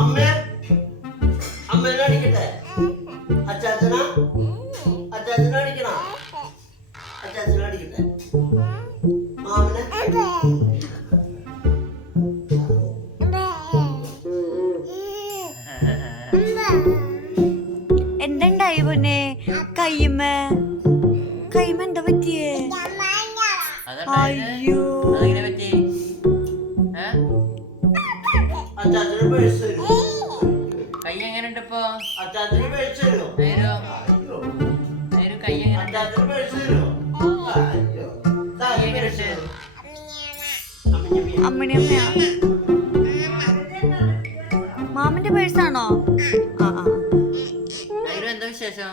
അമ്മേ അമ്മേനെ അടിക്കട്ടെ? അച്ചാച്ചനാ അച്ചാച്ചനെ അടിക്കണ? അച്ചാച്ചനെ അടിക്കട്ടെ? മാമനെ എന്തുണ്ടായി പൊന്നെ? കയ്യുമ്മ എന്താ പറ്റിയേ? അയ്യോ അച്ചാച്ചന് പേഴ്സ് തരുമോ? കൈ എങ്ങനെയുണ്ട് ഇപ്പൊ? അച്ചാച്ചന് പേഴ്സ് തരുമോ? കൈ എങ്ങനെ? അച്ചാച്ചന് പേഴ്സ് തരുമോ? അമ്മണിയമ്മയാ? മാമന്റെ പേഴ്സാണോ? ആ എന്താ വിശേഷം?